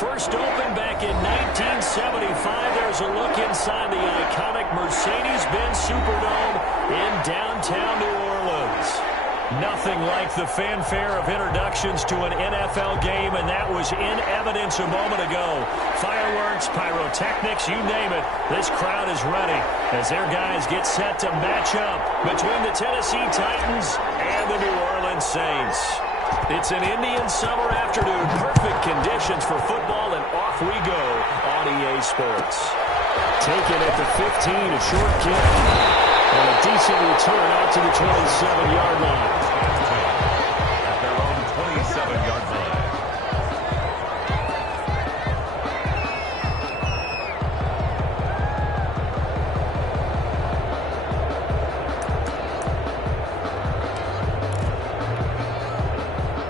First opened back in 1975. There's a look inside the iconic Mercedes-Benz Superdome in downtown New Orleans. Nothing like the fanfare of introductions to an NFL game, and that was in evidence a moment ago. Fireworks, pyrotechnics, you name it. This crowd is ready as their guys get set to match up between the Tennessee Titans and the New Orleans Saints. It's an Indian summer afternoon. Perfect conditions for football, and off we go on EA Sports. Taken at the 15, a short kick. And a decent return out to the 27-yard line. At their own 27-yard line.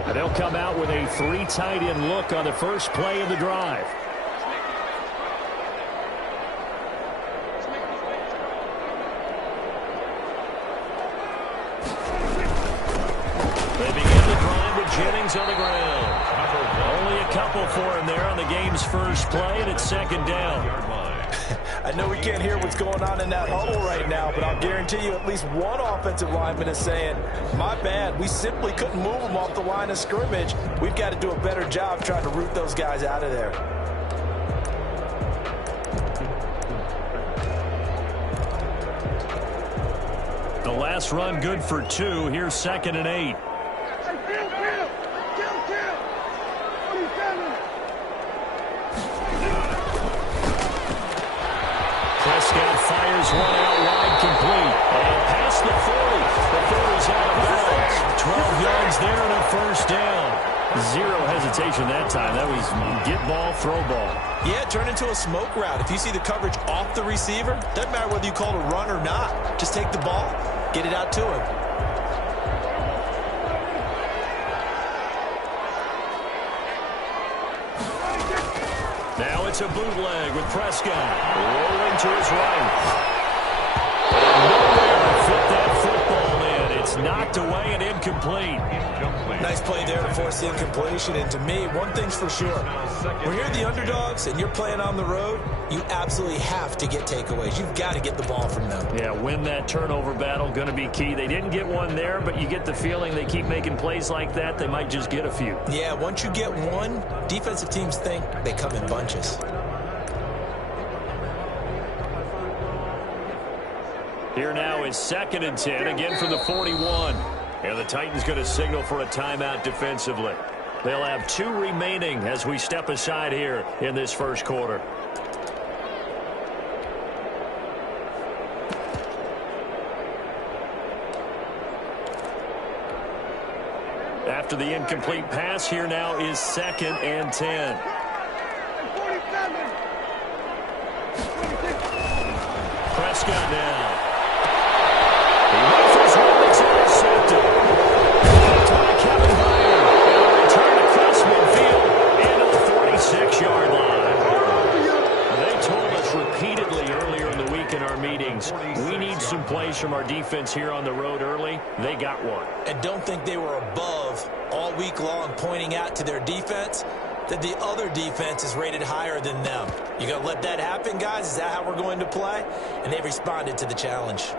And they'll come out with a 3 tight end look on the first play of the drive. Jennings on the ground. Only a couple for him there on the game's first play, and it's second down. I know we can't hear what's going on in that huddle right now, but I'll guarantee you at least one offensive lineman is saying, my bad, we simply couldn't move them off the line of scrimmage. We've got to do a better job trying to root those guys out of there. The last run good for 2. Here's 2nd and 8. Prescott fires one out wide, complete. And past the 40. Before he's out of bounds. 12 yards there and a first down. Zero hesitation that time. That was get ball, throw ball. Yeah, turn into a smoke route. If you see the coverage off the receiver, doesn't matter whether you call it a run or not. Just take the ball, get it out to him. Now it's a bootleg with Prescott rolling to his right. And nowhere to fit that football in. It's knocked away and incomplete. Nice play there to force the incompletion. And to me, one thing's for sure. When you're the underdogs and you're playing on the road, you absolutely have to get takeaways. You've got to get the ball from them. Yeah, win that turnover battle, going to be key. They didn't get one there, but you get the feeling they keep making plays like that, they might just get a few. Yeah, once you get one, defensive teams think they come in bunches. Here now is 2nd and 10, again from the 41. And the Titans going to signal for a timeout defensively. They'll have 2 remaining as we step aside here in this first quarter. After the incomplete pass, here now is 2nd and 10. Prescott now. He rifles one, it's intercepted. Blocked by Kevin Byard. And a return across midfield into the 46-yard line. They told us repeatedly earlier in the week in our meetings, we need some plays from our defense here on the road early. They got one. And don't think they were above all week long pointing out to their defense that the other defense is rated higher than them. You going to let that happen, guys? Is that how we're going to play? And they've responded to the challenge.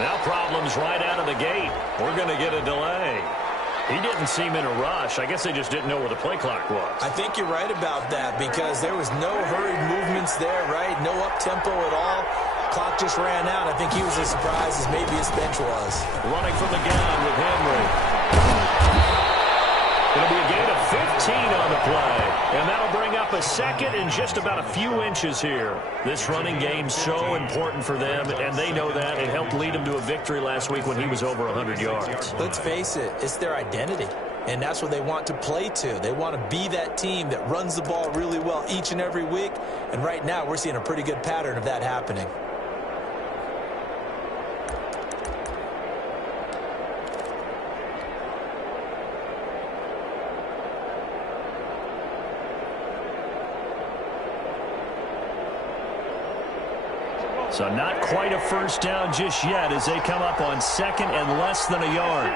Now problems right out of the gate. We're going to get a delay. He didn't seem in a rush. I guess they just didn't know where the play clock was. I think you're right about that because there was no hurried movements there, right? No up-tempo at all. Clock just ran out. I think he was as surprised as maybe his bench was. Running from the gun with Henry. It'll be a gain of 15 on the play. And that'll bring up a second and just about a few inches here. This running game's so important for them, and they know that. It helped lead them to a victory last week when he was over 100 yards. Let's face it, it's their identity. And that's what they want to play to. They want to be that team that runs the ball really well each and every week. And right now, we're seeing a pretty good pattern of that happening. So not quite a first down just yet as they come up on second and less than a yard.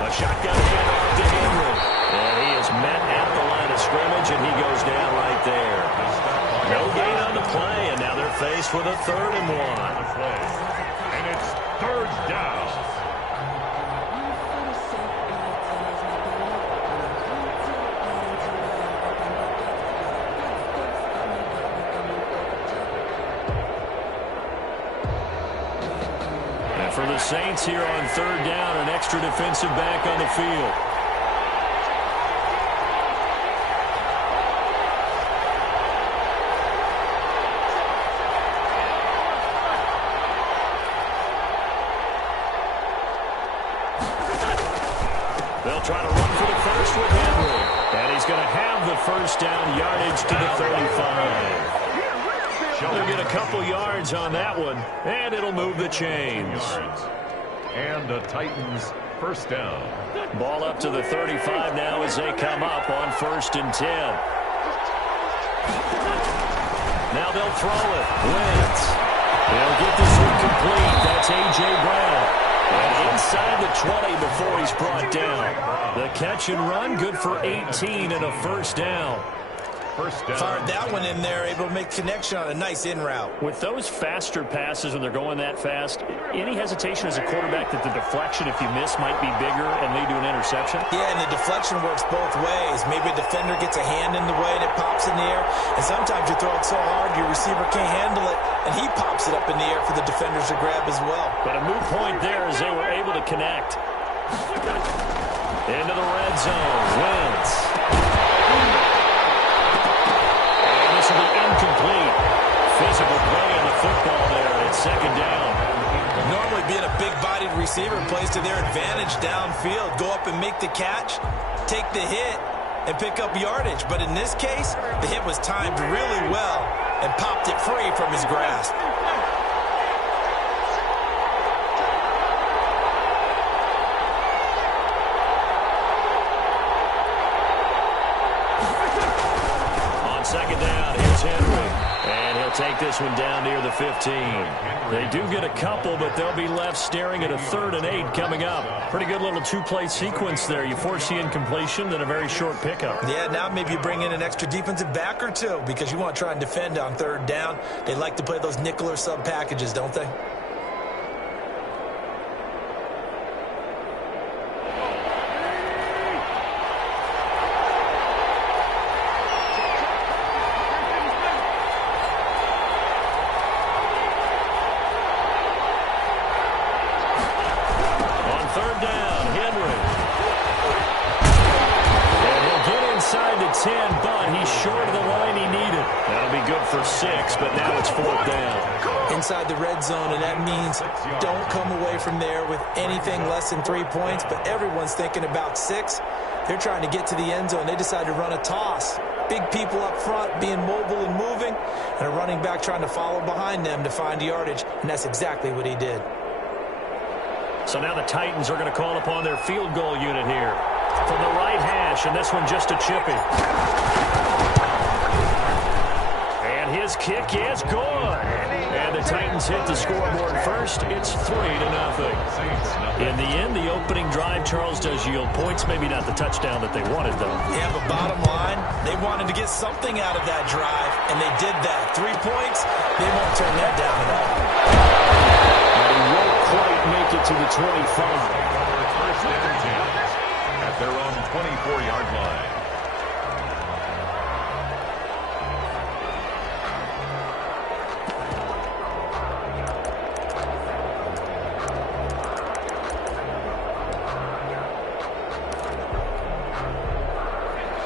A shotgun handoff to Henry. And he is met at the line of scrimmage, and he goes down right there. No gain on the play, and now they're faced with a 3rd and 1. And it's 3rd down. And for the Saints here on 3rd down, an extra defensive back on the field. They'll try to run for the first with Henry. And he's going to have the first down yardage to the 35. They'll get a couple yards on that one, and it'll move the chains. And the Titans first down. Ball up to the 35 now as they come up on 1st and 10. Now they'll throw it. Wentz. They'll get this one complete. That's A.J. Brown. And inside the 20 before he's brought down. The catch and run, good for 18 and a first down. Fired that one in there, able to make connection on a nice in route. With those faster passes when they're going that fast, any hesitation as a quarterback that the deflection, if you miss, might be bigger and lead to an interception? Yeah, and the deflection works both ways. Maybe a defender gets a hand in the way and it pops in the air. And sometimes you throw it so hard your receiver can't handle it, and he pops it up in the air for the defenders to grab as well. But a moot point there as they were able to connect. Into the red zone. Wentz. This will be incomplete. Physical play on the football there, and it's 2nd down. Normally being a big-bodied receiver plays to their advantage downfield. Go up and make the catch, take the hit, and pick up yardage. But in this case, the hit was timed really well and popped it free from his grasp. On 2nd down, here's Henry. And he'll take this one down near the 15. They do get a couple, but they'll be left staring at a 3rd and 8 coming up. Pretty good little 2-play sequence there. You force the incompletion, then a very short pickup. Yeah, now maybe you bring in an extra defensive back or two because you want to try and defend on 3rd down. They like to play those nickel or sub packages, don't they? For 6, but now it's 4th down. Inside the red zone, and that means don't come away from there with anything less than 3 points, but everyone's thinking about 6. They're trying to get to the end zone. They decide to run a toss. Big people up front being mobile and moving, and a running back trying to follow behind them to find yardage, and that's exactly what he did. So now the Titans are going to call upon their field goal unit here from the right hash, and this one just a chippy. His kick is good. And the Titans hit the scoreboard first. It's 3-0. In the end, the opening drive, Charles, does yield points. Maybe not the touchdown that they wanted, though. Yeah, but bottom line, they wanted to get something out of that drive, and they did that. 3 points, they won't turn that down at all. And he won't quite make it to the 25. First and 10 at their own 24-yard line.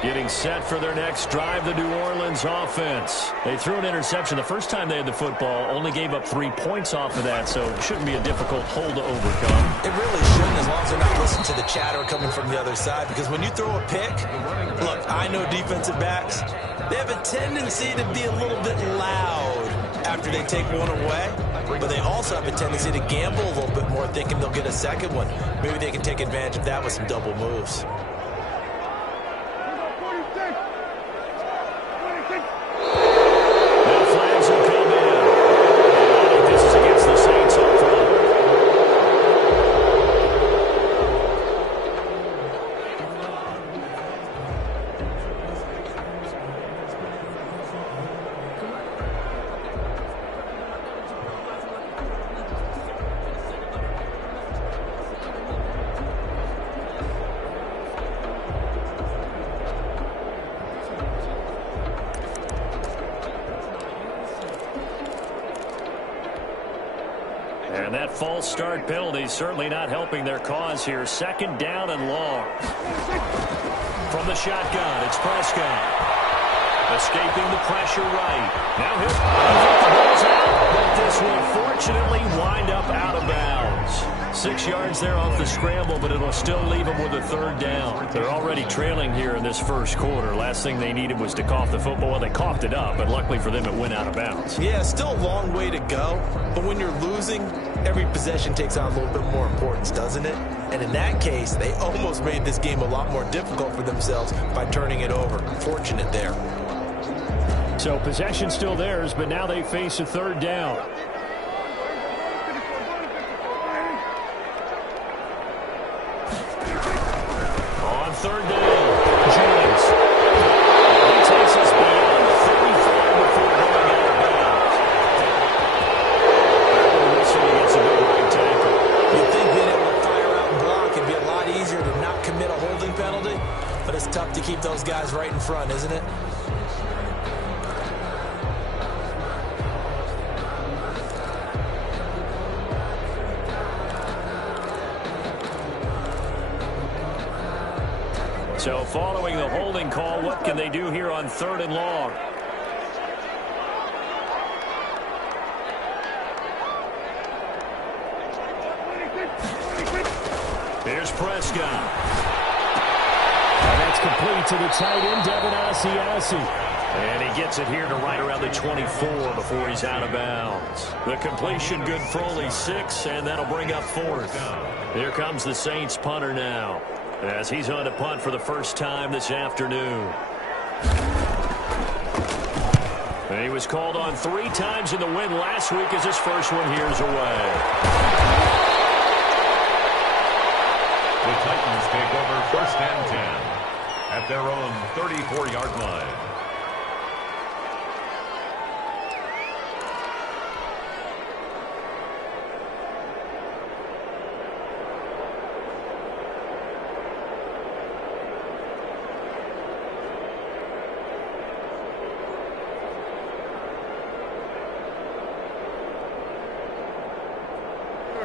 Getting set for their next drive, the New Orleans offense. They threw an interception the first time they had the football, only gave up 3 points off of that, so it shouldn't be a difficult hole to overcome. It really shouldn't, as long as they're not listening to the chatter coming from the other side, because when you throw a pick, look, I know defensive backs, they have a tendency to be a little bit loud after they take one away, but they also have a tendency to gamble a little bit more, thinking they'll get a second one. Maybe they can take advantage of that with some double moves. And that false start penalty certainly not helping their cause here. Second down and long. From the shotgun, it's Prescott. Escaping the pressure right. Now he'll get the balls out, but this will fortunately wind up out of bounds. 6 yards there off the scramble, but it'll still leave them with a third down. They're already trailing here in this first quarter. Last thing they needed was to cough the football. Well, they coughed it up, but luckily for them, it went out of bounds. Yeah, still a long way to go, but when you're losing, every possession takes on a little bit more importance, doesn't it? And in that case, they almost made this game a lot more difficult for themselves by turning it over. Fortunate there. So possession still theirs, but now they face a third down. On third down, James. He takes us beyond the 35 before going out of bounds. Whistle against a good right tackle. You'd think being able to fire out and block would be a lot easier to not commit a holding penalty, but it's tough to keep those guys right in front, isn't it? So following the holding call, what can they do here on third and long? Here's Prescott. And that's complete to the tight end, Devin Asiasi. And he gets it here to right around the 24 before he's out of bounds. The completion good for only 6, and that'll bring up fourth. Here comes the Saints punter now, as he's on to punt for the first time this afternoon. And he was called on 3 times in the win last week as his first one here's away. The Titans take over first and 10 at their own 34-yard line.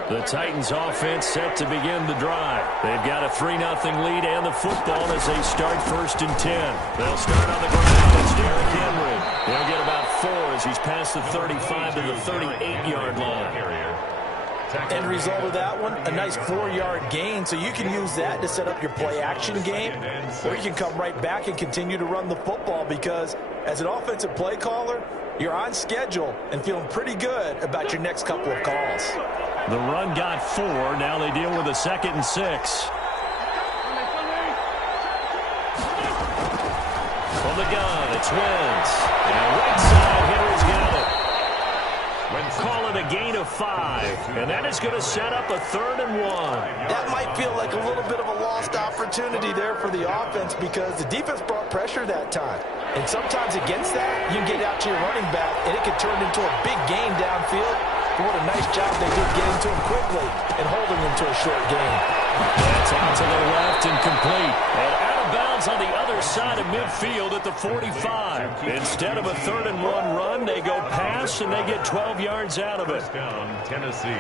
The Titans offense set to begin the drive. They've got a 3-0 lead and the football as they start first and 10. They'll start on the ground. It's Derrick Henry. He'll get about 4 as he's past the 35 to the 38-yard line. End result of that one, a nice 4-yard gain, so you can use that to set up your play-action game, or you can come right back and continue to run the football because as an offensive play caller, you're on schedule and feeling pretty good about your next couple of calls. The run got 4. Now they deal with a 2nd and 6. From the gun, it's Wentz. And right side, Henry's got it. Call it a gain of 5. And that is going to set up a 3rd and 1. That might feel like a little bit of a lost opportunity there for the offense because the defense brought pressure that time. And sometimes against that, you can get out to your running back, and it could turn into a big gain downfield. But what a nice job they did getting to him quickly and holding him to a short gain. That's out to the left and complete. And out of bounds on the other side of midfield at the 45. Instead of a 3rd and 1 run, they go pass, and they get 12 yards out of it. First down, Tennessee.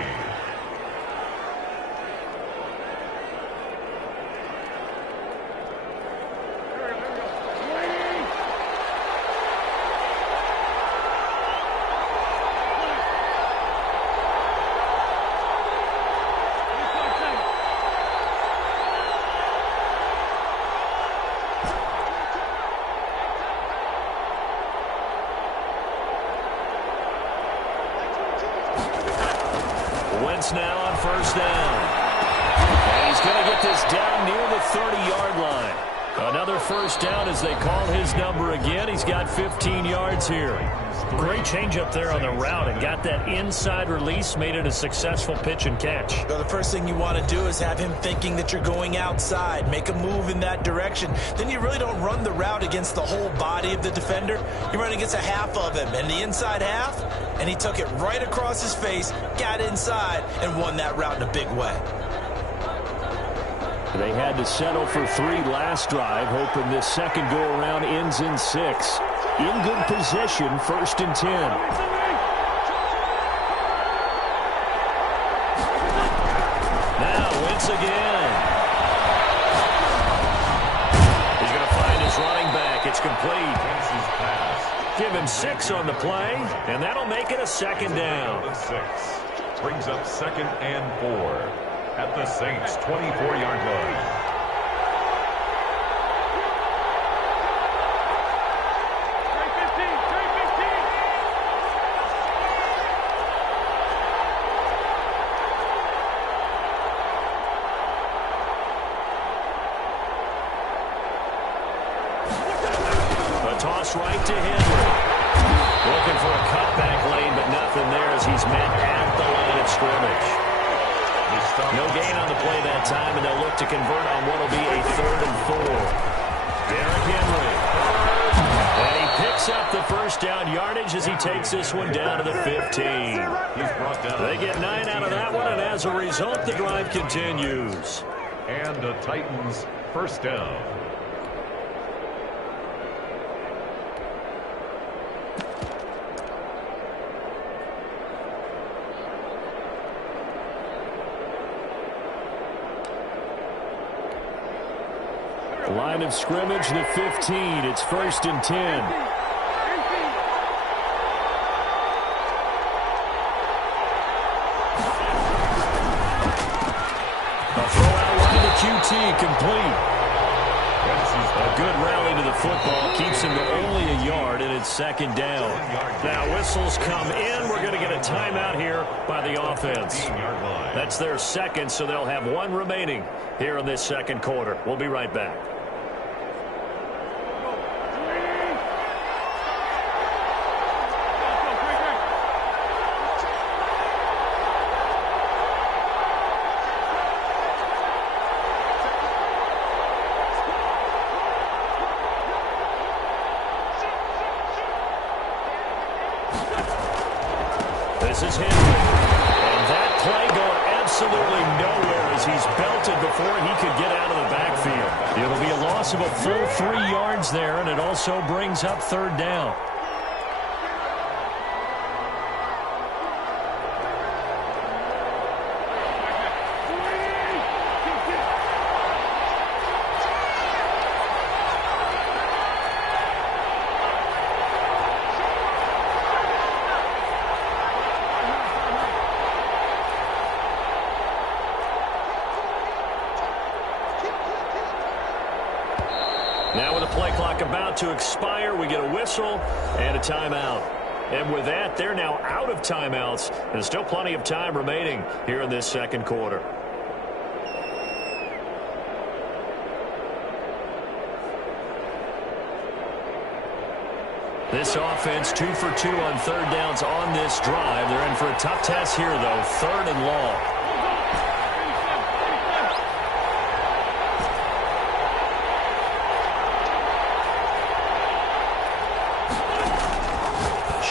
Wentz now on first down. And he's going to get this down near the 30-yard line. Another first down as they call his number again. He's got 15 yards here. Great change up there on the route and got that inside release, made it a successful pitch and catch. Well, the first thing you want to do is have him thinking that you're going outside, make a move in that direction. Then you really don't run the route against the whole body of the defender. You run against a half of him, and the inside half, and he took it right across his face, got inside, and won that route in a big way. They had to settle for 3 last drive, hoping this second go-around ends in 6. In good position, first and 10. once again. He's going to find his running back. It's complete. Give him 6 on the play, and that'll make it a second down. 6 brings up 2nd and 4 at the Saints' 24-yard line. Toss right to Henry. Looking for a cutback lane, but nothing there as he's met at the line of scrimmage. No gain on the play that time, and they'll look to convert on what will be a 3rd and 4. Derrick Henry. And he picks up the first down yardage as he takes this one down to the 15. They get 9 out of that one, and as a result, the drive continues. And the Titans first down. Line of scrimmage, the 15. It's 1st and 10. A throw out line to QT, complete. A good rally to the football. Keeps him to only a yard, and it's 2nd down. Now whistles come in. We're going to get a timeout here by the offense. That's their 2nd, so they'll have 1 remaining here in this 2nd quarter. We'll be right back. This is Henry. And that play going absolutely nowhere as he's belted before he could get out of the backfield. It'll be a loss of a full 3 yards there, and it also brings up 3rd down. Now with the play clock about to expire, we get a whistle and a timeout. And with that, they're now out of timeouts. There's still plenty of time remaining here in this 2nd quarter. This offense 2 for 2 on 3rd downs on this drive. They're in for a tough test here, though. 3rd and long.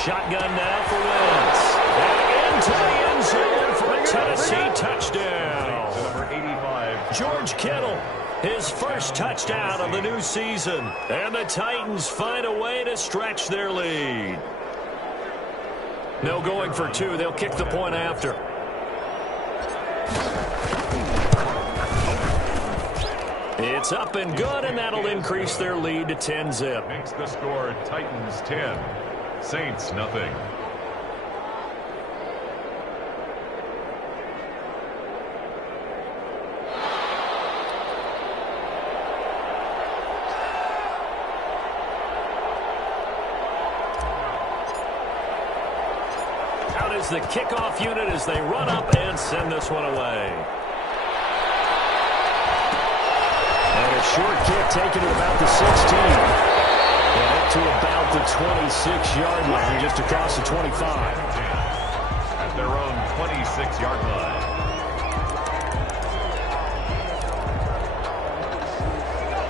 Shotgun now for Wentz. And into the end zone for a Tennessee touchdown. Number 85. George Kittle, his first touchdown of the new season. And the Titans find a way to stretch their lead. No going for 2. They'll kick the point after. It's up and good, and that'll increase their lead to 10-zip. Makes the score Titans 10. Saints nothing. Out is the kickoff unit as they run up and send this one away. And a short kick taken to about the 16. And up to about the 26-yard line, just across the 25. At their own 26-yard line.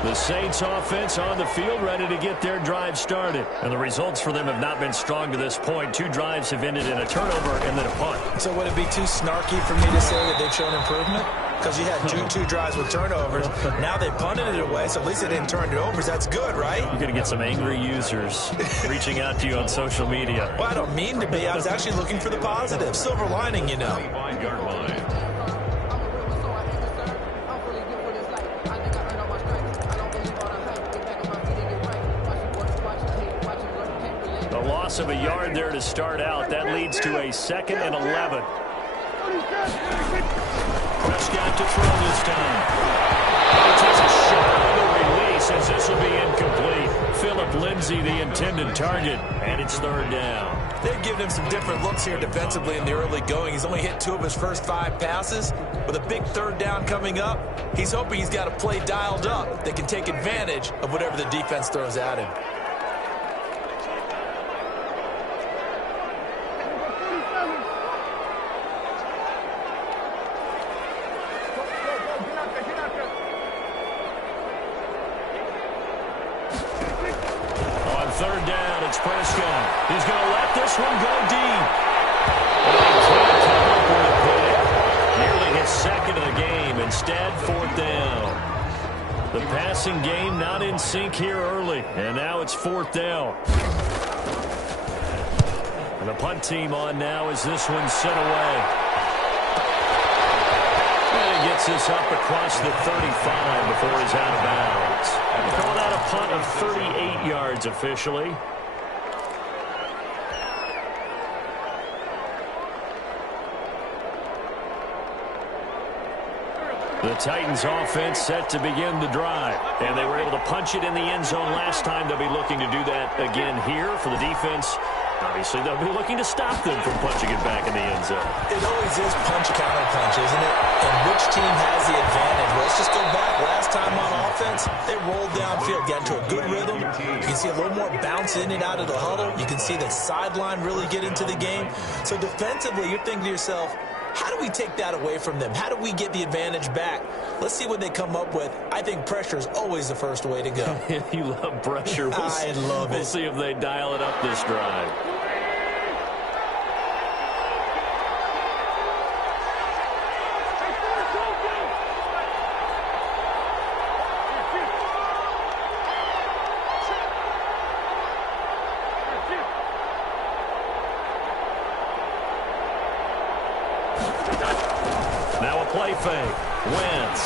The Saints offense on the field ready to get their drive started. And the results for them have not been strong to this point. 2 drives have ended in a turnover and then a punt. So would it be too snarky for me to say that they've shown improvement? Because you had two drives with turnovers. Now they punted it away, so at least they didn't turn it over. So that's good, right? You're going to get some angry users reaching out to you on social media. Well, I don't mean to be. I was actually looking for the positive. Silver lining, you know. 25-yard line. loss of a yard there to start out. That leads to a 2nd and 11. Prescott to throw this time. He takes a shot on the release as this will be incomplete. Philip Lindsay, the intended target, and it's 3rd down. They've given him some different looks here defensively in the early going. He's only hit 2 of his first 5 passes. With a big 3rd down coming up, he's hoping he's got a play dialed up that can take advantage of whatever the defense throws at him. On 3rd down, it's Prescott. He's going to let this one go deep. And he can't come up with a play. Nearly his 2nd of the game. Instead, 4th down. The passing game not in sync here early. And now it's 4th down. And the punt team on now as this one's sent away. And he gets this up across the 35 before he's out of bounds. Call that a punt of 38 yards officially. The Titans offense set to begin the drive. And they were able to punch it in the end zone last time. They'll be looking to do that again here for the defense. Obviously, they'll be looking to stop them from punching it back in the end zone. It always is punch-counter-punch, isn't it? And which team has the advantage? Well, let's just go back. Last time on offense, they rolled downfield, got into a good rhythm. You can see a little more bounce in and out of the huddle. You can see the sideline really get into the game. So defensively, you're thinking to yourself, how do we take that away from them? How do we get the advantage back? Let's see what they come up with. I think pressure is always the first way to go. You love pressure. I love it. We'll see if they dial it up this drive. Now a play fake. Wentz.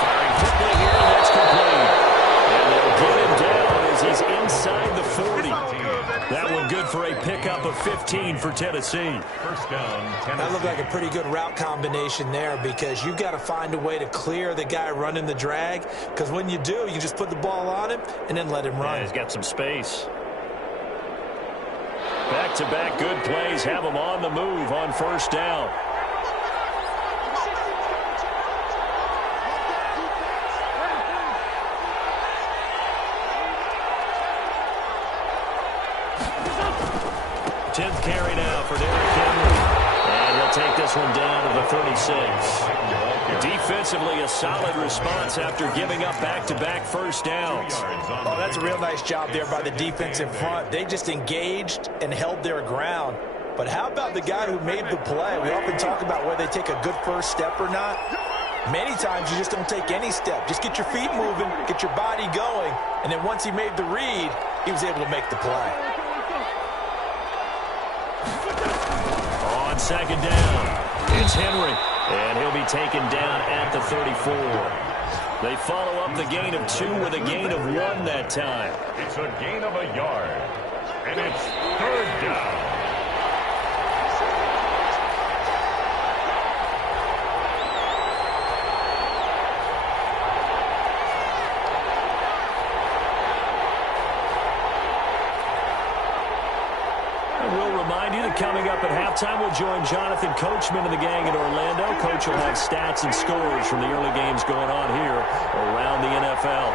Firing quickly here, and that's complete. And they'll get him down as he's inside the 40. That one good for a pickup of 15 for Tennessee. First down, Tennessee. That looked like a pretty good route combination there because you've got to find a way to clear the guy running the drag. Because when you do, you just put the ball on him and then let him run. Yeah, he's got some space. Back-to-back good plays have him on the move on 1st down. Tenth carry now for Derrick Henry. And he'll take this one down to the 36. Defensively, a solid response after giving up back-to-back first downs. Oh, that's a real nice job there by the defense in front. They just engaged and held their ground. But how about the guy who made the play? We often talk about whether they take a good first step or not. Many times you just don't take any step. Just get your feet moving, get your body going, and then once he made the read, he was able to make the play. On 2nd down, it's Henry, and he'll be taken down at the 34. They follow up the gain of 2 with a gain of 1 that time. It's a gain of a yard, and it's 3rd down. Coming up at halftime, we'll join Jonathan Coachman and the gang in Orlando. Coach will have stats and scores from the early games going on here around the NFL.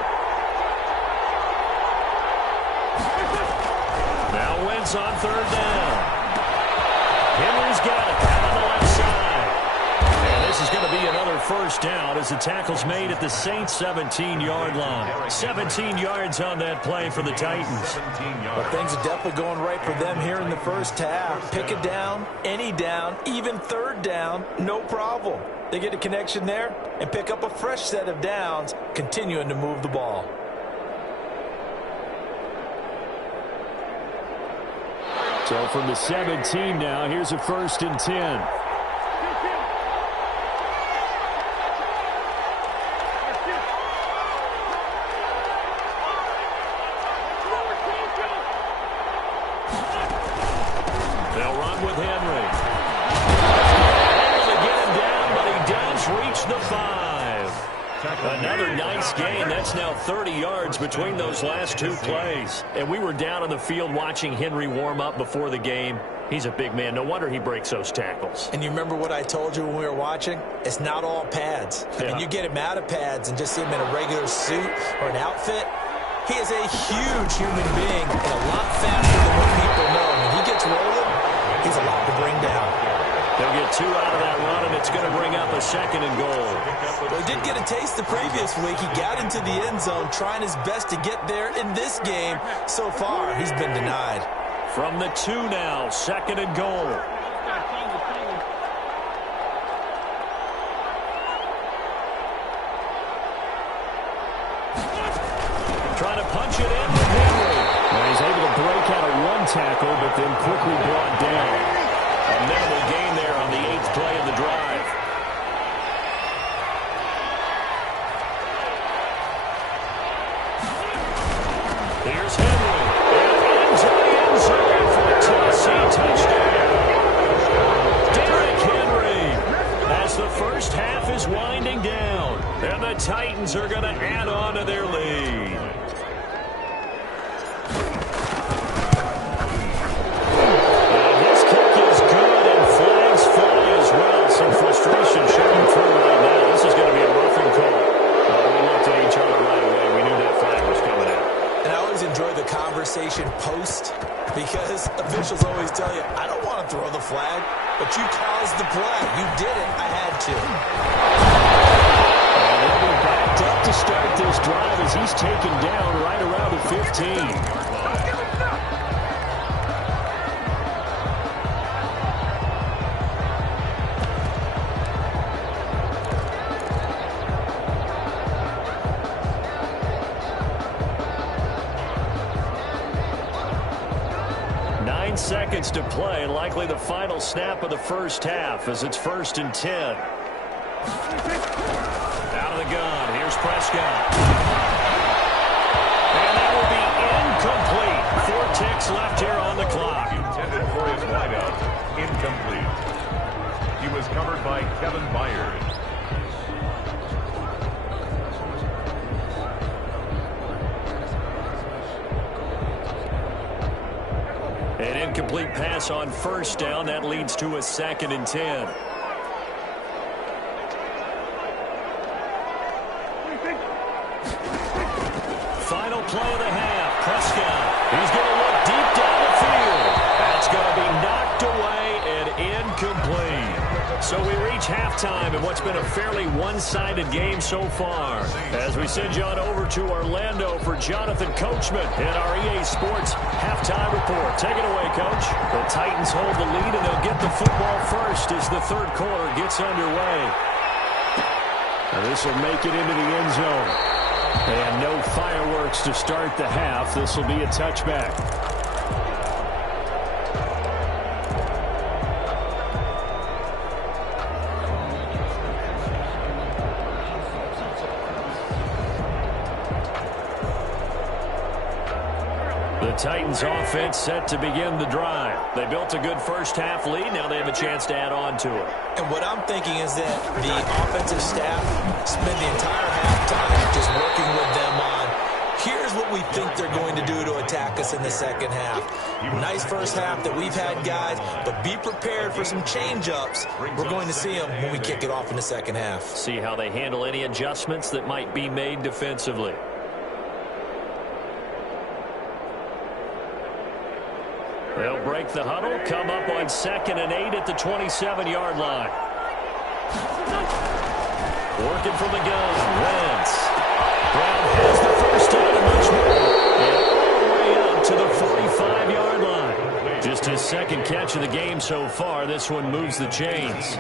Now Wentz on 3rd down. Henry's got it out on the left side. And this is going to be another 1st down as the tackle's made at the Saints' 17-yard line. 17 yards on that play for the Titans. But things are definitely going right for them here in the first half. Pick a down, any down, even 3rd down, no problem. They get a connection there and pick up a fresh set of downs, continuing to move the ball. So from the 17 now, here's a 1st and 10. They'll run with Henry. Able to get him down, but he does reach the 5. Another nice game. That's now 30 yards between those last two plays. And we were down on the field watching Henry warm up before the game. He's a big man. No wonder he breaks those tackles. And you remember what I told you when we were watching? It's not all pads. Yeah. And you get him out of pads and just see him in a regular suit or an outfit. He is a huge human being and a lot faster than what people know. When he gets rolling, he's a lot to bring down. They'll get 2 out of that run, and it's going to bring up a 2nd and goal. Well, he did get a taste the previous week. He got into the end zone, trying his best to get there in this game. So far, he's been denied. From the 2 now, 2nd and goal. Trying to punch it in with Henry. And he's able to break out of one tackle, but then quickly brought down. A minimal gain there on the 8th play of the drive. Here's Henry. And into the end zone for a Tennessee touchdown. Derrick Henry, as the first half is winding down. And the Titans are going to add on to their lead. Some frustration showing through right now. This is going to be a roughing call. We looked at each other right away. We knew that flag was coming out. And I always enjoy the conversation post because officials always tell you, I don't want to throw the flag, but you caused the play. You did it. I had to. And they'll be backed up to start this drive as he's taken down right around the 15. 9 seconds to play, and likely the final snap of the first half as it's 1st and 10. Out of the gun, here's Prescott. And that will be incomplete. 4 ticks left here on the clock. Intended for his wideout, incomplete. He was covered by Kevin Byard. An incomplete pass on 1st down. That leads to a 2nd and 10. Final play of the half. Prescott. He's going to look deep down the field. That's going to be knocked away and incomplete. So we reach halftime in what's been a fairly one-sided game so far. As we send you on over to Orlando for Jonathan Coachman in our EA Sports halftime report. Take it away, Coach. The Titans hold the lead, and they'll get the football first as the 3rd quarter gets underway. Now this will make it into the end zone. And no fireworks to start the half. This will be a touchback. The Titans offense set to begin the drive. They built a good first half lead. Now they have a chance to add on to it. And what I'm thinking is that the offensive staff spend the entire halftime just working with them on, here's what we think they're going to do to attack us in the second half. Nice first half that we've had, guys, but be prepared for some change-ups. We're going to see them when we kick it off in the second half. See how they handle any adjustments that might be made defensively. They'll break the huddle, come up on 2nd and 8 at the 27-yard line. Working from the gun, Wentz. Brown has the first down and much more. And all the way up to the 45-yard line. Just his 2nd catch of the game so far. This one moves the chains.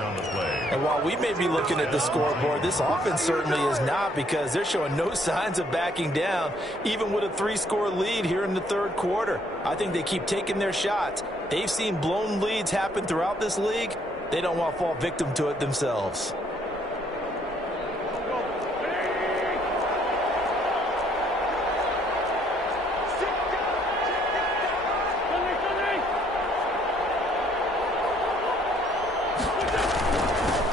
And while we may be looking at the scoreboard, this offense certainly is not, because they're showing no signs of backing down, even with a 3-score lead here in the 3rd quarter. I think they keep taking their shots. They've seen blown leads happen throughout this league. They don't want to fall victim to it themselves.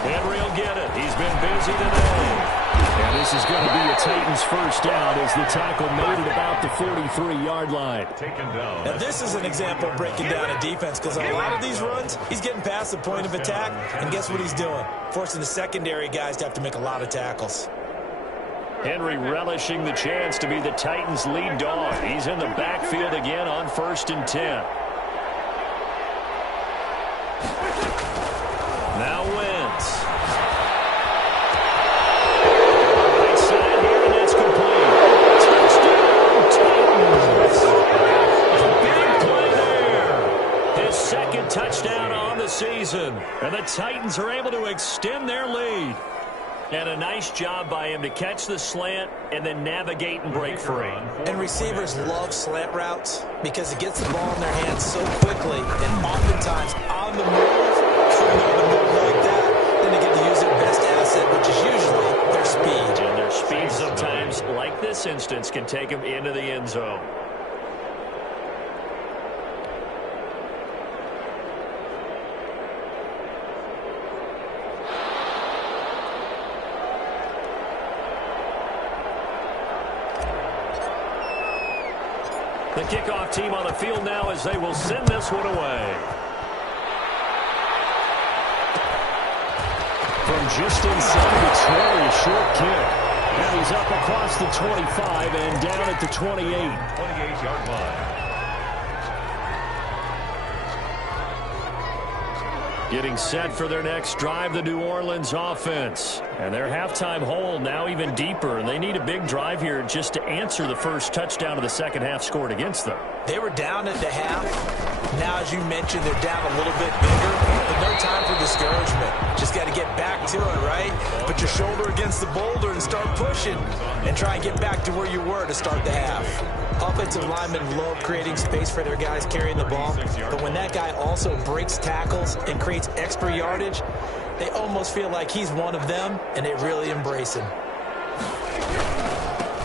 Henry will get it. He's been busy today. And this is going to be a Titans first down as the tackle made it about the 43-yard line. Taken down. Now, this is an example of breaking down a defense because a lot of these runs, he's getting past the point of attack, and guess what he's doing? Forcing the secondary guys to have to make a lot of tackles. Henry relishing the chance to be the Titans' lead dog. He's in the backfield again on 1st and 10. Now Wentz. Right side here, and that's complete. Touchdown, Titans. Big play there. His second touchdown on the season. And the Titans are able to extend their lead. And a nice job by him to catch the slant and then navigate and break free. And receivers love slant routes because it gets the ball in their hands so quickly and oftentimes on the move. Like that, then they get to use their best asset, which is usually their speed. And their speed sometimes, like this instance, can take them into the end zone. The kickoff team on the field now as they will send this one away. From just inside the 20, a short kick. And he's up across the 25 and down at the 28. 28-yard line. Getting set for their next drive, the New Orleans offense. And their halftime hole now even deeper, and they need a big drive here just to answer the first touchdown of the second half scored against them. They were down at the half. Now, as you mentioned, they're down a little bit bigger, but no time for discouragement. Just got to get back to it, right? Put your shoulder against the boulder and start pushing and try and get back to where you were to start the half. Offensive linemen love creating space for their guys carrying the ball, but when that guy also breaks tackles and creates extra yardage, they almost feel like he's one of them, and they really embrace him.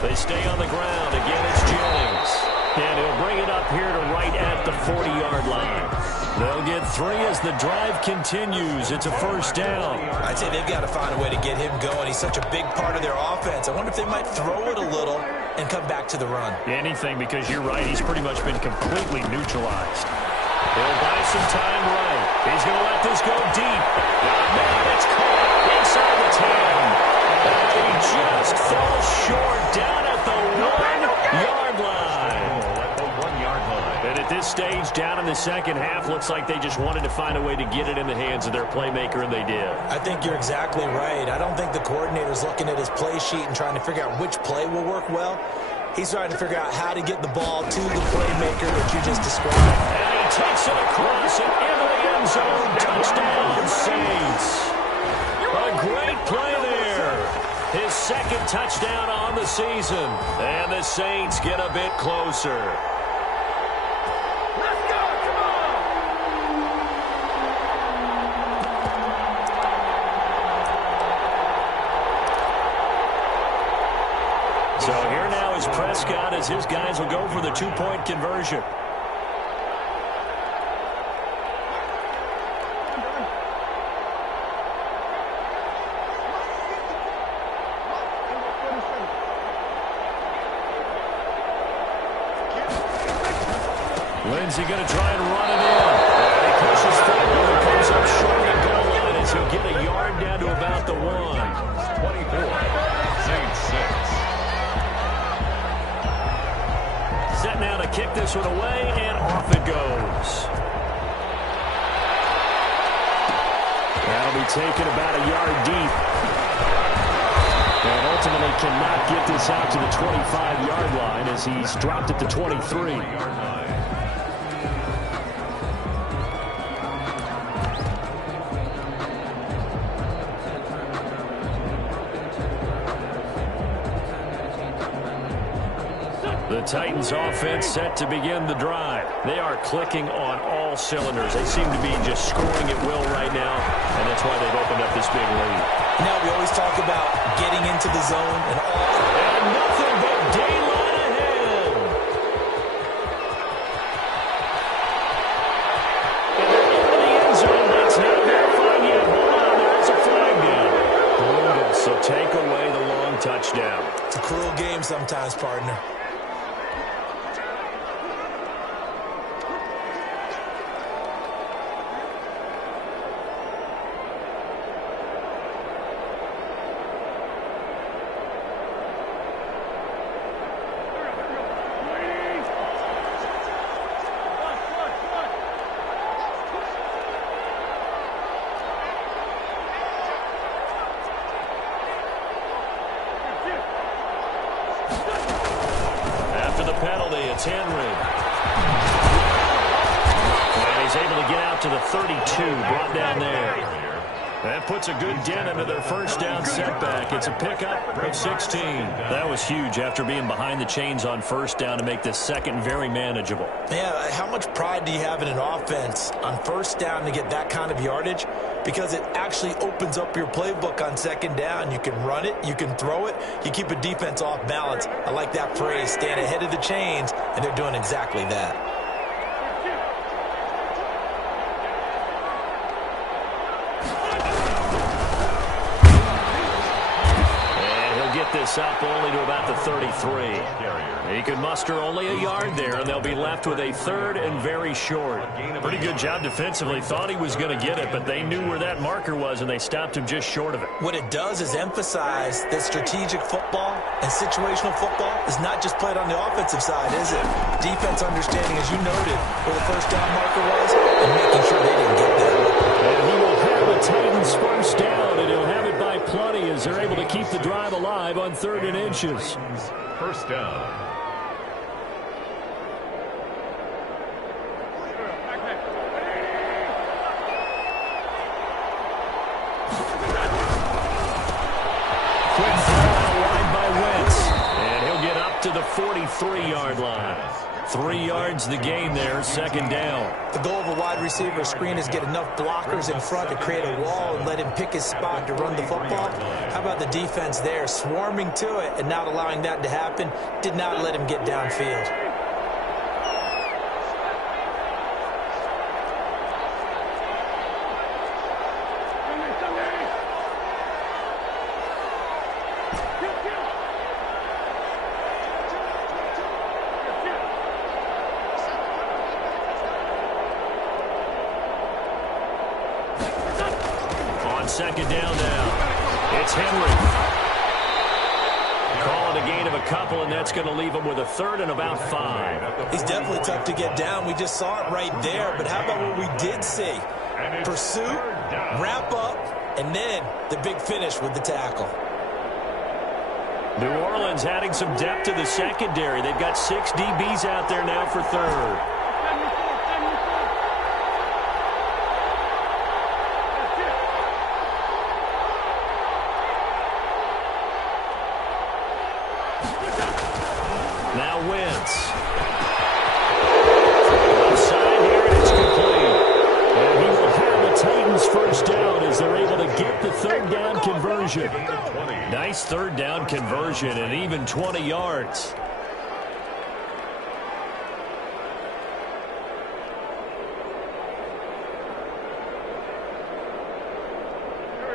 They stay on the ground. Again, it's Jennings. And he'll bring it up here to right at the 40-yard line. They'll get 3 as the drive continues. It's a first down. I'd say they've got to find a way to get him going. He's such a big part of their offense. I wonder if they might throw it a little and come back to the run. Anything, because you're right. He's pretty much been completely neutralized. He'll buy some time right. He's going to let this go deep. Man, it's caught inside the 10. And he just falls short down at the 1-yard line. And at this stage, down in the second half, looks like they just wanted to find a way to get it in the hands of their playmaker, and they did. I think you're exactly right. I don't think the coordinator's looking at his play sheet and trying to figure out which play will work well. He's trying to figure out how to get the ball to the playmaker that you just described. And he takes it across and into the end zone. Touchdown, Saints. A great play there. His second touchdown on the season. And the Saints get a bit closer. Let's go, come on! So here now is Prescott as his guys will go for the two-point conversion. Lindsey going to try and run it in. And he pushes forward and comes up short at goal line as he'll get a yard down to about the 1. 24. Saints 6. Set now to kick this one away, and off it goes. That'll be taken about a yard deep. And ultimately cannot get this out to the 25-yard line as he's dropped at the 23. The Titans offense set to begin the drive. They are clicking on all cylinders. They seem to be just scoring at will right now, and that's why they've opened up this big lead. Now we always talk about getting into the zone and all. And nothing but daylight ahead. And they're in the end zone. That's not verified yet. Hold on, there's a flag It's a cruel game sometimes, partner. It's Henry. And he's able to get out to the 32, brought down there. That puts a good dent into their first down setback. It's a pickup of 16. That was huge after being behind the chains on first down to make this second very manageable. Yeah, how much pride do you have in an offense on first down to get that kind of yardage? Because it actually opens up your playbook on second down. You can run it, you can throw it, you keep a defense off balance. I like that phrase, stand ahead of the chains, and they're doing exactly that. This up only to about the 33. He could muster only a yard there, and they'll be left with a third and very short. Pretty good job defensively. Thought he was going to get it, but they knew where that marker was, and they stopped him just short of it. What it does is emphasize that strategic football and situational football is not just played on the offensive side, is it? Defense understanding, as you noted, where the first down marker was, and making sure they didn't get there. And he will have a Titans first down, and he'll have it by plenty as they're able to keep the drive alive on 3rd and inches. First down. Quick throw out wide by Wentz, and he'll get up to the 43-yard line. 3 yards the gain there, second down. The goal of a wide receiver screen is get enough blockers in front to create a wall and let him pick his spot to run the football. How about the defense there, swarming to it and not allowing that to happen? Did not let him get downfield. Second down now. It's Henry. Calling a gain of a couple, and that's going to leave him with a third and about 5. He's definitely tough to get down. We just saw it right there. But how about what we did see? Pursuit, wrap up, and then the big finish with the tackle. New Orleans adding some depth to the secondary. They've got 6 DBs out there now for third. Now Wentz. Offside here, and it's complete. And he will have the Titans first down as they're able to get the third down conversion. Nice third down conversion and even 20 yards.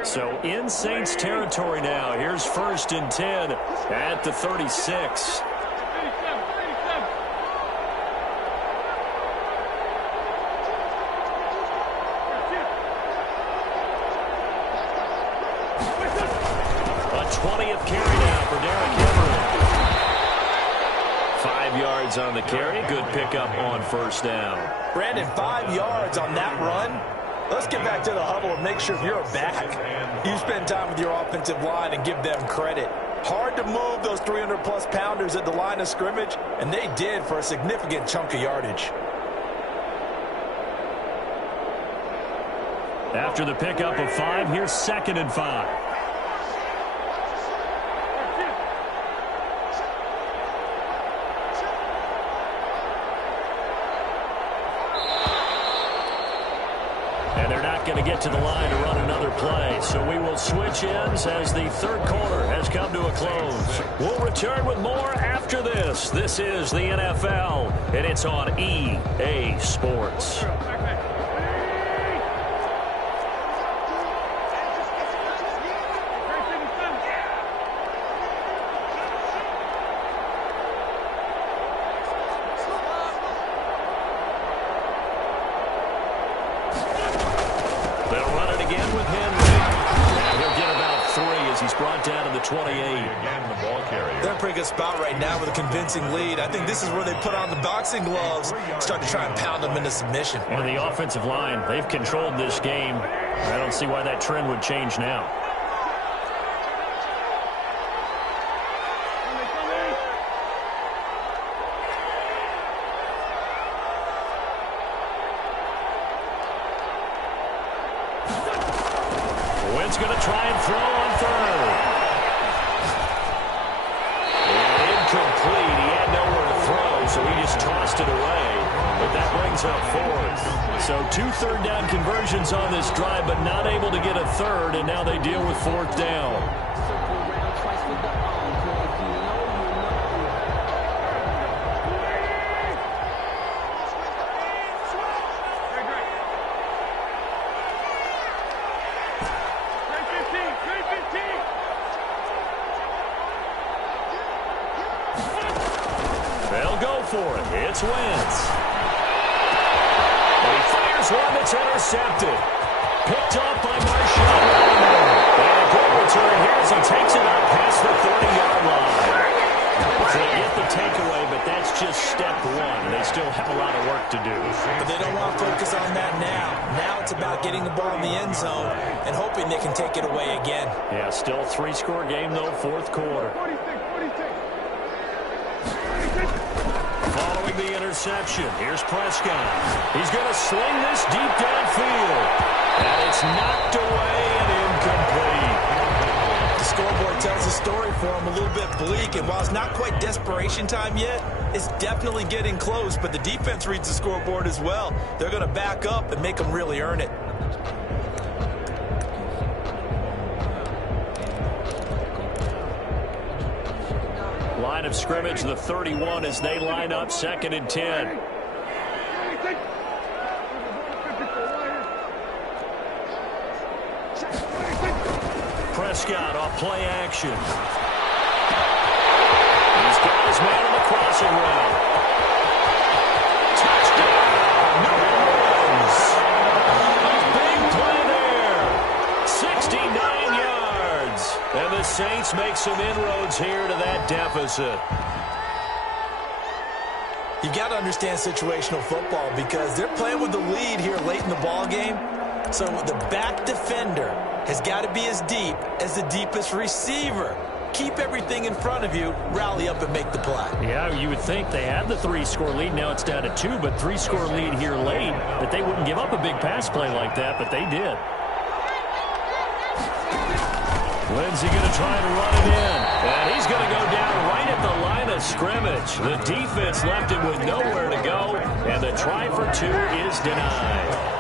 So in Saints territory now. Here's 1st and 10 at the 36. A 20th carry now for Derrick Henry. 5 yards on the carry. Good pickup on first down. Brandon, 5 yards on that run. Let's get back to the huddle and make sure you're back. You spend time with your offensive line and give them credit. Hard to move those 300-plus pounders at the line of scrimmage, and they did for a significant chunk of yardage. After the pickup of 5, here's 2nd and 5. Going to get to the line to run another play. So we will switch ends as the third quarter has come to a close. We'll return with more after this. This is the NFL, and it's on EA Sports. again with Henry. And he'll get about 3 as he's brought down to the 28. Again, the ball carrier. They're in a pretty good spot right now with a convincing lead. I think this is where they put on the boxing gloves, start to try and pound them into submission. And the offensive line, they've controlled this game. I don't see why that trend would change now. Wynn's going to try and throw on third. And incomplete. He had nowhere to throw, so he just tossed it away. But that brings up 4th. So 2 third-down conversions on this drive, but not able to get a third, and now they deal with 4th down. They'll go for it. It's Wentz. And he fires one that's intercepted. Picked off by Marshawn Lattimore. And a good return here as he takes it up past the 30-yard line. So they get the takeaway, but that's just step 1. They still have a lot of work to do. But they don't want to focus on that now. Now it's about getting the ball in the end zone and hoping they can take it away again. Yeah, still a 3-score game, though, 4th quarter. Following the interception, here's Prescott. He's going to sling this deep downfield. And it's knocked away and incomplete. The scoreboard tells the story for him a little bit bleak, and while it's not quite desperation time yet, it's definitely getting close, but the defense reads the scoreboard as well. They're going to back up and make them really earn it. Line of scrimmage, the 31 as they line up 2nd and 10. Prescott off play action. He's got his man on the crossing route. Touchdown, New Orleans. A big play there. 69 yards. And the Saints make some inroads here to that deficit. You got to understand situational football because they're playing with the lead here late in the ball game. So the back defender has got to be as deep as the deepest receiver. Keep everything in front of you, rally up and make the play. Yeah, you would think they had the 3-score lead. Now it's down to 2, but 3-score lead here late, that they wouldn't give up a big pass play like that, but they did. Lindsey going to try to run it in. And he's going to go down right at the line of scrimmage. The defense left him with nowhere to go, and the try for 2 is denied.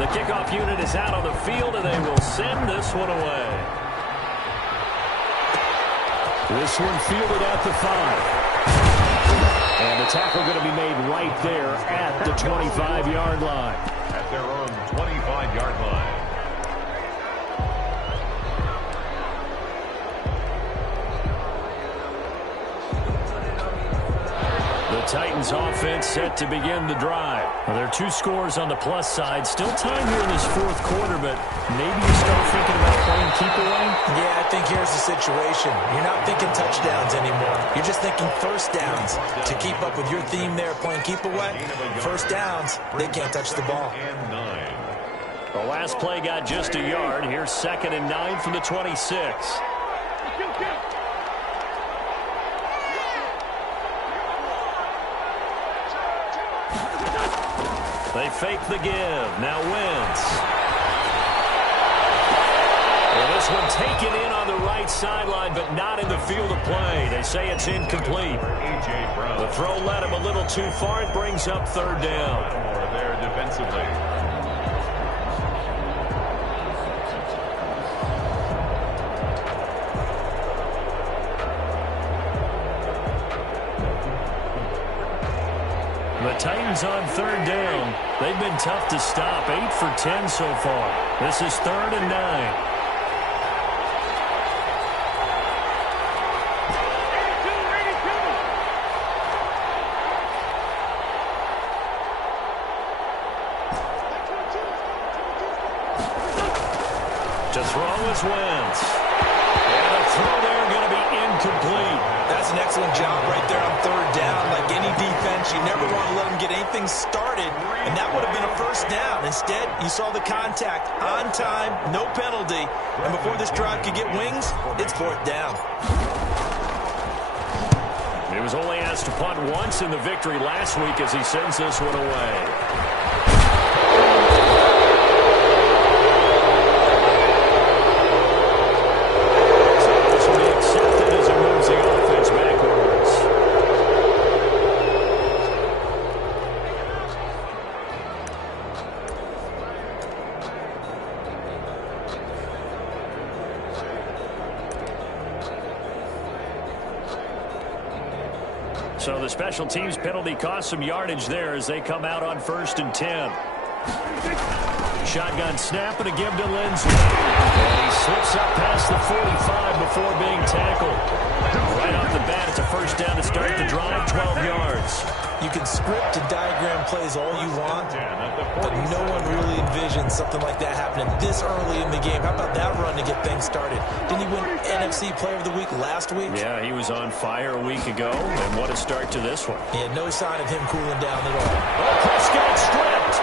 The kickoff unit is out on the field, and they will send this one away. This one fielded at the 5. And the tackle going to be made right there at the 25-yard line. At their own 25-yard line. The Titans offense set to begin the drive. Well, there are 2 scores on the plus side. Still time here in this 4th quarter, but maybe you start thinking about playing keep away? Yeah, I think here's the situation. You're not thinking touchdowns anymore. You're just thinking first downs. To keep up with your theme there, playing keep away, first downs, they can't touch the ball. The last play got just a yard. Here's 2nd and 9 from the 26. They fake the give. Now Wentz. Well, this one taken in on the right sideline, but not in the field of play. They say it's incomplete. The throw led him a little too far. It brings up 3rd down. There defensively. The Titans on 3rd down. They've been tough to stop. 8 for 10 so far. This is 3rd and 9. throw is Wentz. And the throw there going to be incomplete. That's an excellent job right there on third down. Like any defense, you never want to let them get anything started, and that would have been a first down. Instead, you saw the contact on time, no penalty, and before this drive could get wings, it's fourth down. He was only asked to punt once in the victory last week as he sends this one away. So the special teams penalty cost some yardage there as they come out on 1st and 10. Shotgun snap and a give to Lindsay. And he slips up past the 45 before being tackled. Right off the bat, it's a first down to start the drive, 12 yards. You can script and diagram plays all you want, but no one really envisions something like that happening this early in the game. How about that run to get things started? Didn't he win NFC Player of the Week last week? Yeah, he was on fire a week ago, and what a start to this one. Yeah, no sign of him cooling down at all. Oh, Prescott stripped.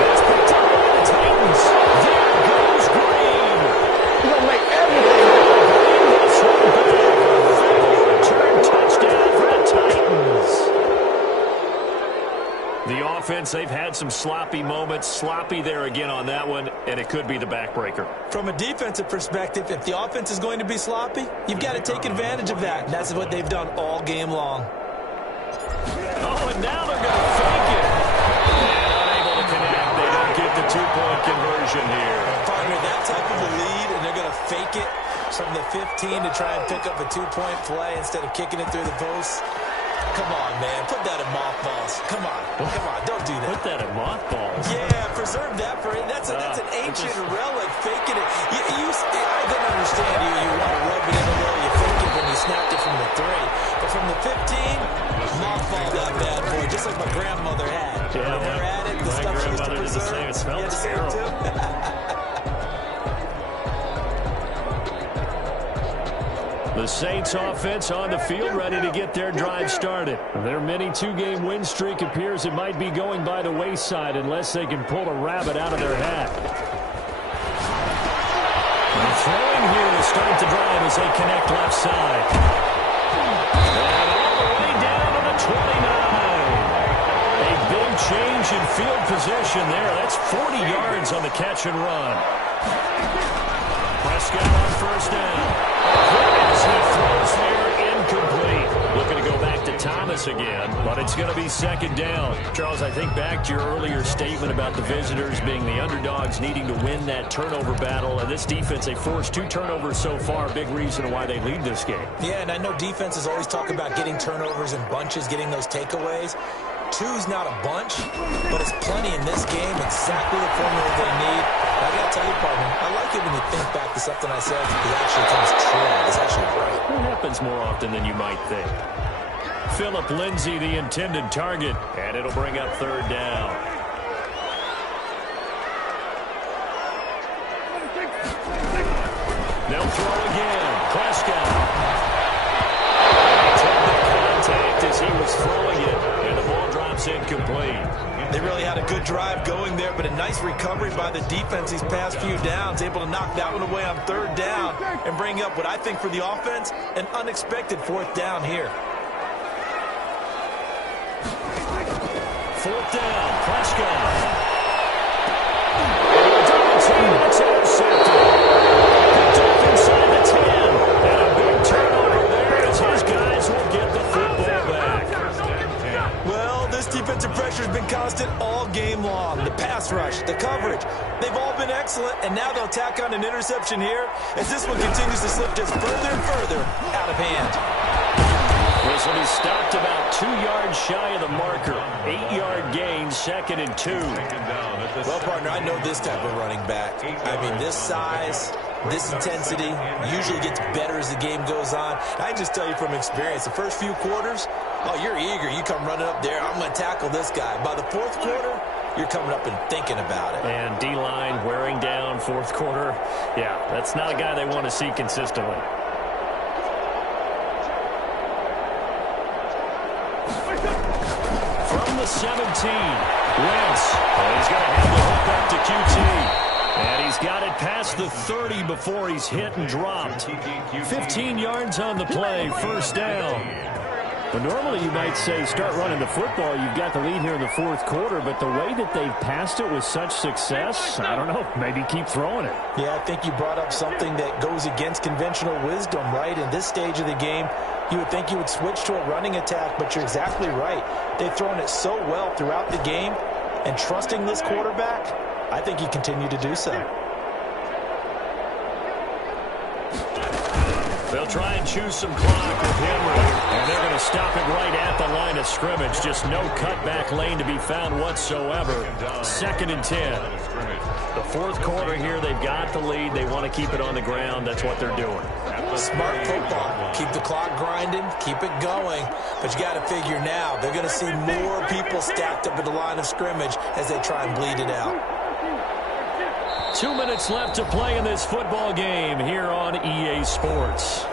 That's picked up by the Titans. There goes Green. He's going to make everything. The offense, they've had some sloppy moments. Sloppy there again on that one, and it could be the backbreaker. From a defensive perspective, if the offense is going to be sloppy, you've got to take advantage of that. And that's what they've done all game long. Oh, and now they're going to fake it. And unable to connect. They don't get the two-point conversion here. Partner, that type of a lead, and they're going to fake it from the 15 to try and pick up a two-point play instead of kicking it through the posts. Come on, man. Put that in mothballs. Come on. Come on. Don't do that. Put that in mothballs? Yeah, preserve that for it. That's an ancient relic, faking it. I don't understand. You want to rub it in a little. You fake it when you snapped it from the 3. But from the 15, mothball that bad boy, just like my grandmother had. Yeah, when her at it, the stuff she used to preserve. It smells terrible. The Saints offense on the field ready to get their drive started. Their mini two-game win streak appears it might be going by the wayside unless they can pull a rabbit out of their hat. And throwing here to start the drive as they connect left side. And all the way down to the 29. A big change in field position there. That's 40 yards on the catch and run. Prescott on first down. He throws there, incomplete. Looking to go back to Thomas again, but it's going to be second down. Charles, I think back to your earlier statement about the visitors being the underdogs needing to win that turnover battle, and this defense, they forced 2 turnovers so far, big reason why they lead this game. Yeah, and I know defenses always talk about getting turnovers in bunches, getting those takeaways. 2's not a bunch, but it's plenty in this game, exactly the formula they need. I got to tell you, partner, I like it when you think back to something I said. It actually comes true. It's actually right. It happens more often than you might think. Phillip Lindsay, the intended target, and it'll bring up third down. They'll throw again. Prescott. Took the contact as he was throwing it, and the ball drops incomplete. They really had a good drive going there, but a nice recovery by the defense these past few downs, able to knock that one away on third down and bring up what I think for the offense, an unexpected fourth down here. Fourth down, Prescott. Double team, that's intercepted. Picked up inside the 10, and a big turnover there as his guys will get the football back. Well, this defensive pressure has been constant all game long. The pass rush, the coverage, they've all been excellent, and now they'll tack on an interception here as this one continues to slip just further and further out of hand. This will be stopped about 2 yards shy of the marker. 8-yard gain, 2nd and 2. Well, partner, I know this type of running back. I mean, this size, this intensity usually gets better as the game goes on. I just tell you from experience, the first few quarters, oh, you're eager. You come running up there, I'm going to tackle this guy. By the fourth quarter, you're coming up and thinking about it. And D-line wearing down fourth quarter. Yeah, that's not a guy they want to see consistently. From the 17, Wentz. And he's going to have the hook up to QT. And he's got it past the 30 before he's hit and dropped. 15 yards on the play, first down. But normally you might say start running the football. You've got the lead here in the fourth quarter, but the way that they've passed it with such success, I don't know, maybe keep throwing it. Yeah, I think you brought up something that goes against conventional wisdom, right? In this stage of the game, you would think you would switch to a running attack, but you're exactly right. They've thrown it so well throughout the game, and trusting this quarterback, I think you continue to do so. They'll try and choose some clock with Henry, and they're going to stop it right at the line of scrimmage. Just no cutback lane to be found whatsoever. 2nd and 10. The fourth quarter here, they've got the lead. They want to keep it on the ground. That's what they're doing. Smart football. Keep the clock grinding, keep it going. But you got to figure now, they're going to see more people stacked up at the line of scrimmage as they try and bleed it out. 2 minutes left to play in this football game here on EA Sports.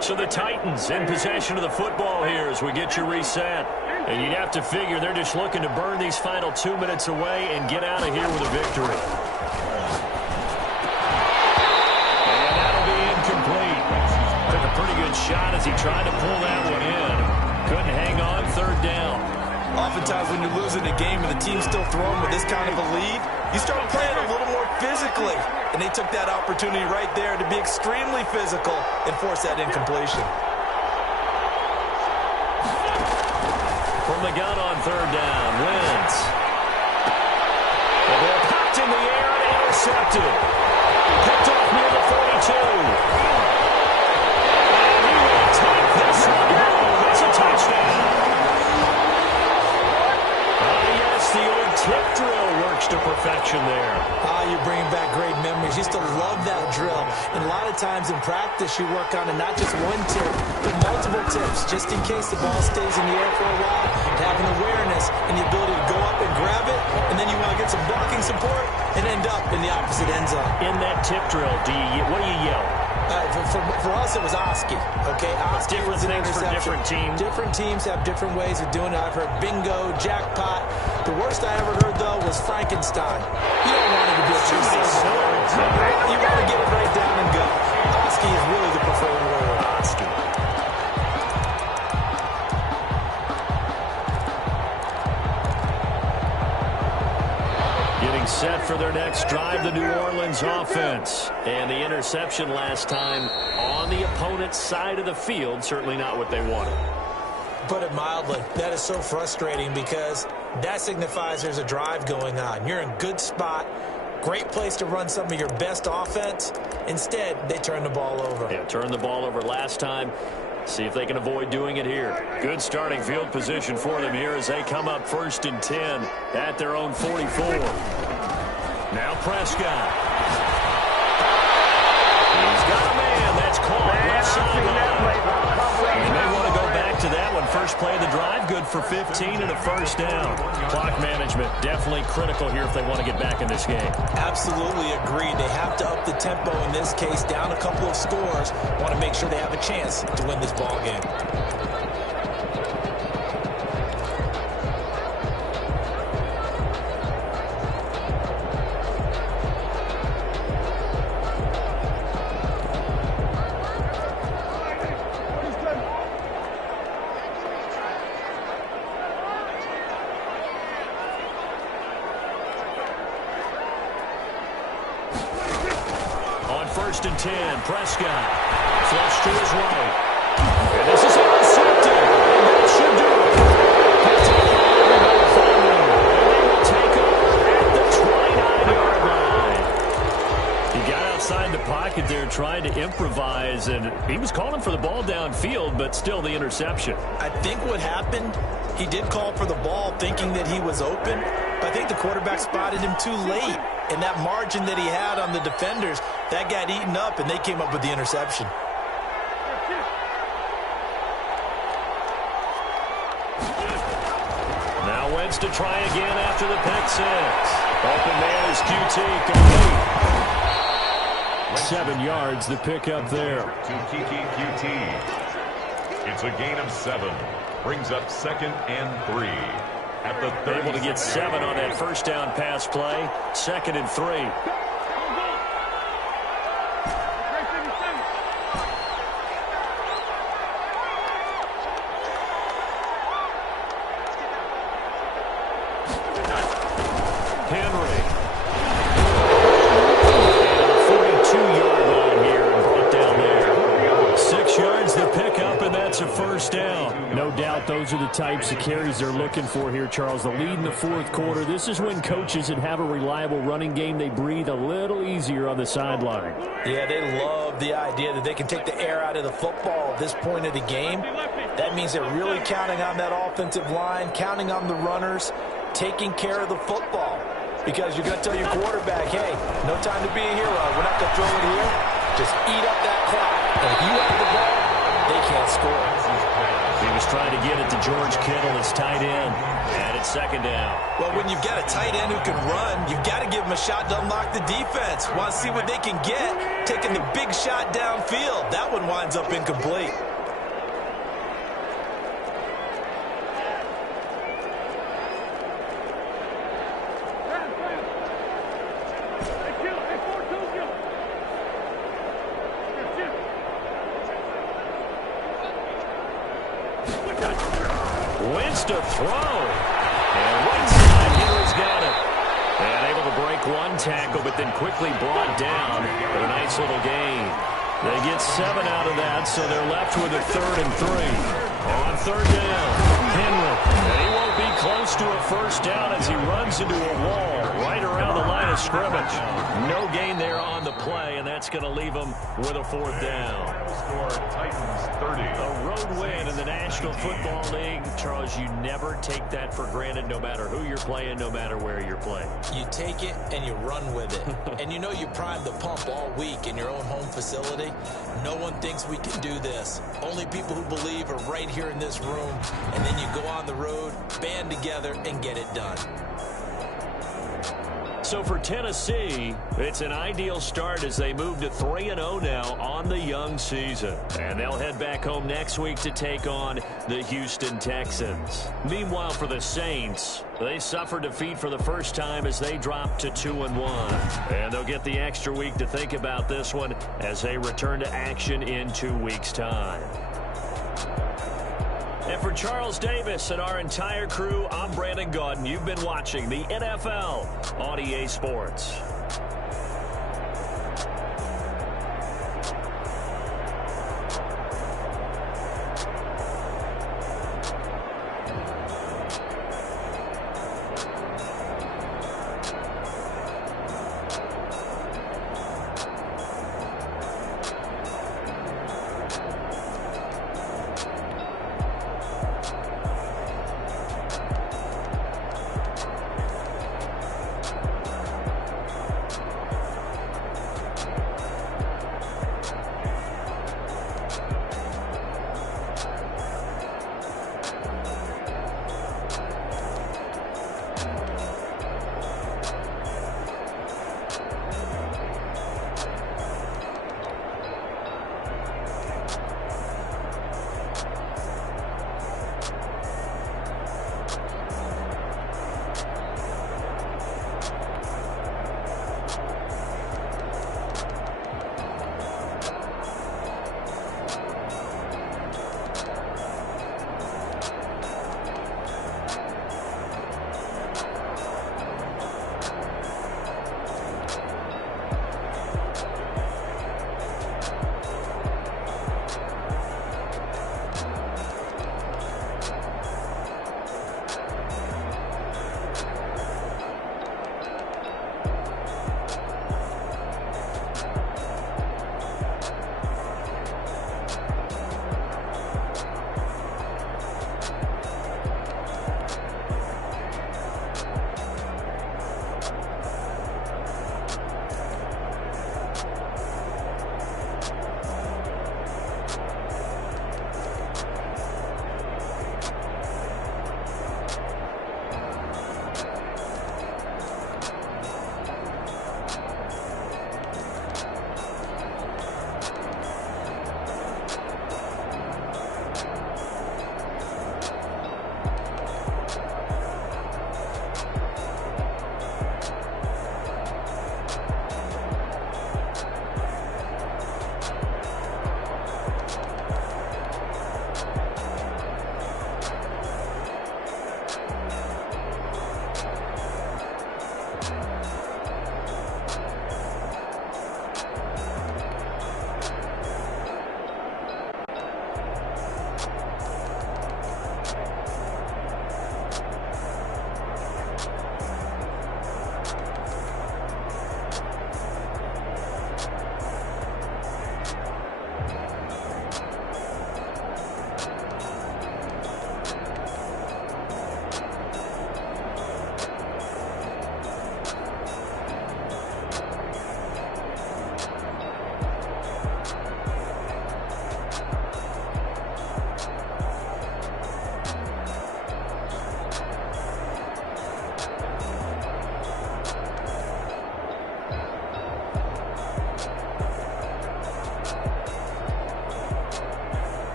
So the Titans in possession of the football here as we get you reset. And you'd have to figure they're just looking to burn these final 2 minutes away and get out of here with a victory. And that'll be incomplete. Took a pretty good shot as he tried to pull that one in. Couldn't hang on, 3rd down. Oftentimes when you're losing a game and the team's still throwing with this kind of a lead, you start playing a little more physically. And they took that opportunity right there to be extremely physical and force that incompletion. From the gun on 3rd down, Wentz. The ball popped in the air and intercepted. Picked off near the 42. This one home. It's a touchdown. Yes, the old tip drill works to perfection there. You're bringing back great memories. Used to love that drill. And a lot of times in practice, you work on it, not just one tip, but multiple tips, just in case the ball stays in the air for a while, and having awareness and the ability to go up and grab it, and then you want to get some blocking support and end up in the opposite end zone. In that tip drill, what do you yell? For us, it was Oski. Okay, Oski was an interception. Different teams. Different teams have different ways of doing it. I've heard bingo, jackpot. The worst I ever heard, though, was Frankenstein. You don't want it to be a two-syllable word. You want to get it right down and go. Oski is really the preferred word. Oski. Set for their next drive, the New Orleans offense. And the interception last time on the opponent's side of the field, certainly not what they wanted. Put it mildly, that is so frustrating because that signifies there's a drive going on. You're in good spot, great place to run some of your best offense. Instead, they turn the ball over. Yeah, turned the ball over last time. See if they can avoid doing it here. Good starting field position for them here as they come up 1st and 10 at their own 44. Now Prescott. He's got a man. That's caught. Left sideline. And they want to go back to that one. First play of the drive, good for 15 and a first down. Clock management definitely critical here if they want to get back in this game. Absolutely agreed. They have to up the tempo in this case, down a couple of scores. Want to make sure they have a chance to win this ball game. First and 10, Prescott. Flush to his right. And this is intercepted. And that should do it. He'll take it all the way forward. And they will take over at the 29-yard line. He got outside the pocket there trying to improvise, and he was calling for the ball downfield, but still the interception. I think what happened, he did call for the ball thinking that he was open, but I think the quarterback spotted him too late. And that margin that he had on the defenders That got eaten up, and they came up with the interception. Now Wentz to try again after the pick six. Open man is QT, complete. 7 yards, the pick up there. To Kiki QT. It's a gain of 7. Brings up 2nd and 3. At the 30. Able to get 7 on that first down pass play. 2nd and 3. Those are the types of carries they're looking for here, Charles. The lead in the fourth quarter. This is when coaches that have a reliable running game, they breathe a little easier on the sideline. Yeah, they love the idea that they can take the air out of the football at this point of the game. That means they're really counting on that offensive line, counting on the runners, taking care of the football. Because you're going to tell your quarterback, hey, no time to be a hero. We're not going to throw it here. Just eat up that clock. And if you have the ball, they can't score. He was trying to get it to George Kittle, his tight end, and it's 2nd down. Well, when you've got a tight end who can run, you've got to give him a shot to unlock the defense. Want to see what they can get, taking the big shot downfield. That one winds up incomplete. Wentz to throw. And right side, Henry's got it. And able to break one tackle, but then quickly brought down with a nice little gain. They get 7 out of that, so they're left with a 3rd and 3. On 3rd down, Henry. And he won't be close to a first down as he runs into a wall right around the line of scrimmage. No gain there on the play, and that's going to leave him with a 4th down. Score Titans 30. A road win in the National Football League. Charles, you never take that for granted no matter who you're playing, no matter where you're playing. You take it and you run with it. And you know you primed the pump all week in your own home facility. No one thinks we can do this. Only people who believe are right here in this room. And then you go on the road, band together, and get it done. So for Tennessee, it's an ideal start as they move to 3-0 now on the young season. And they'll head back home next week to take on the Houston Texans. Meanwhile, for the Saints, they suffered defeat for the first time as they dropped to 2-1. And they'll get the extra week to think about this one as they return to action in 2 weeks' time. And for Charles Davis and our entire crew, I'm Brandon Gaudin. You've been watching the NFL on EA Sports.